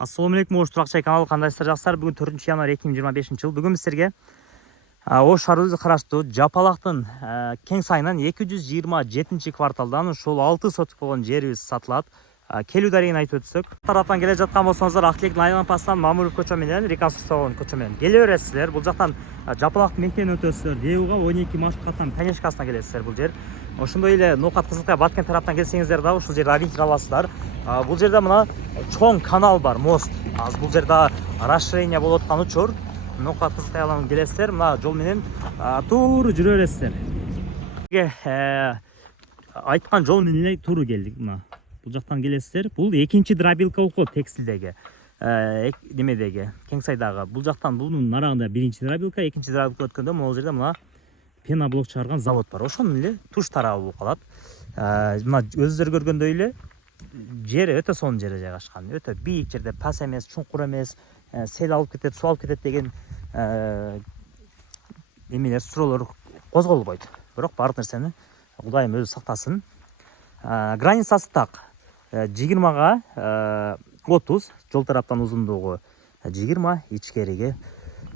Assalamu алейкум, Ош Туракчай каналы кандайсыздар жакшылар? Бүгүн 4 январь 2025 жыл. Бүгүн биз силерге Ош шаарыбызды караштуу Жапалактын кең сайынан 227 кварталдан ушул 6 соток болгон жерибиз сатылат. Келүү дарегин айтып өтсөк, тараптан келе жаткан болсоңуздар, Актилектин айланпасынан Мамуров көчө менен Реконструкцияланган көчө менен келе бересиздер. Бул жактан Жапалак мектебин өтөсүздөр. Деуга 12 маршрут каттан Пенешкасына келесиздер бул жер. Ошондой эле Ноокат Кызылкая Баткен тараптан келсеңиздер дагы ушул жерде ориентир аласыздар. Бул жерде мына чоң канал бар, мост. Азыр бул жерде расширение болуп аткан учур. Ноокат Кызылкаянан келесиздер, мына жол менен туура жүрө бересиздер. Айткан жол менен эле туура келдик. Мына бул жактан келесиздер. Бул экинчи дробилка окот текстилдеги. Немедеги, Кеңсайдагы. Бул жактан бунун нарагында биринчи дробилка, экинчи дробилка өткөндө могул жерде мына пеноблок чыгарган завод бар. Ошонун эле туш тарабы болуп калат. Мына өзүңөр көргөндөй эле жери өтө сонун жерде жайгашкан. Өтө бийик жерде, пас эмес, чуңкур эмес, сел алып кетет, суу алып кетет деген эмелер, суроолор козголбойт. Бирок баардык нерсени Кудайым өзү сактасын. Границасы так 20га 30, жол тараптан узундугу 20, ичкериги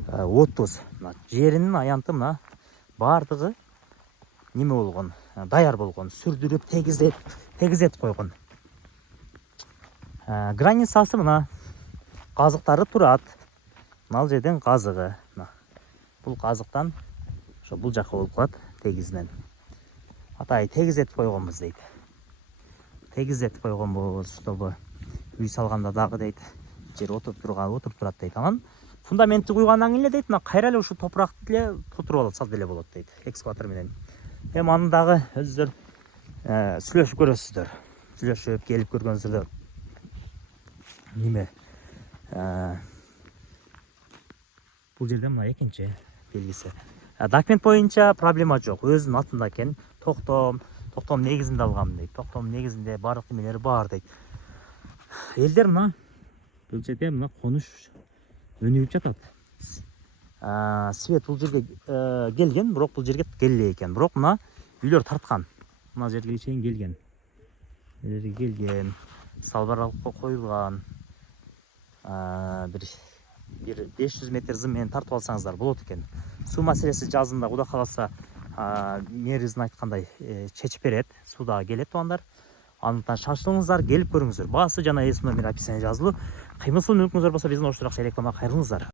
30. Мына жеринин аянты мына баардыгы неме болгон, даяр болгон, сүрдүрүп тегизет койгон. Границасы мына казыктары турат. Мына жерден казыгы. Бул казыктан ошо бул жакка болуп калат тегизден. Атай тегизет койгонбуз дейт. Тегизет койгонбуз, чтобы үй салганда дагы дейт, жер отуруп турат дейт. Анан фундаментти куйгандан кийин эле дейт, мына кайра эле ушу топуракты эле тутуруп алат, салып эле болот дейт, экскаватор менен. Эми аны дагы өзүңөр сүйлөшүп көрөсүздөр. Сүйлөшүп келип көргөнүңүздөрдө неме бул жерде мына экинчи белгиси. Документ боюнча проблема жок, өзүнүн атында экен. Токтом негизинде алгам дейт. Токтом негизинде баардык немелери бар дейт. Элдер мына бул жерде мына конуш өнүгүп жатат. Свет бул жерге келген, бирок бул жерге келбей экен. Бирок мына үйлөр тарткан. Мына жерге чейин келген. Салбаралыкка коюлган. Бир 500 метр зым менен тартып алсаңыздар болот экен. Суу маселеси жазында Кудай кааласа мэрибиздин айткандай чечип берет. Суу дагы келет туугандар. Андыктан шашылыңыздар, келип көрүңүздөр. Баасы жана эс номер описание жазылуу. Кыймылсыз мүлкүңүздөр болсо биздин Ош Туракчай рекламага кайрылыңыздар.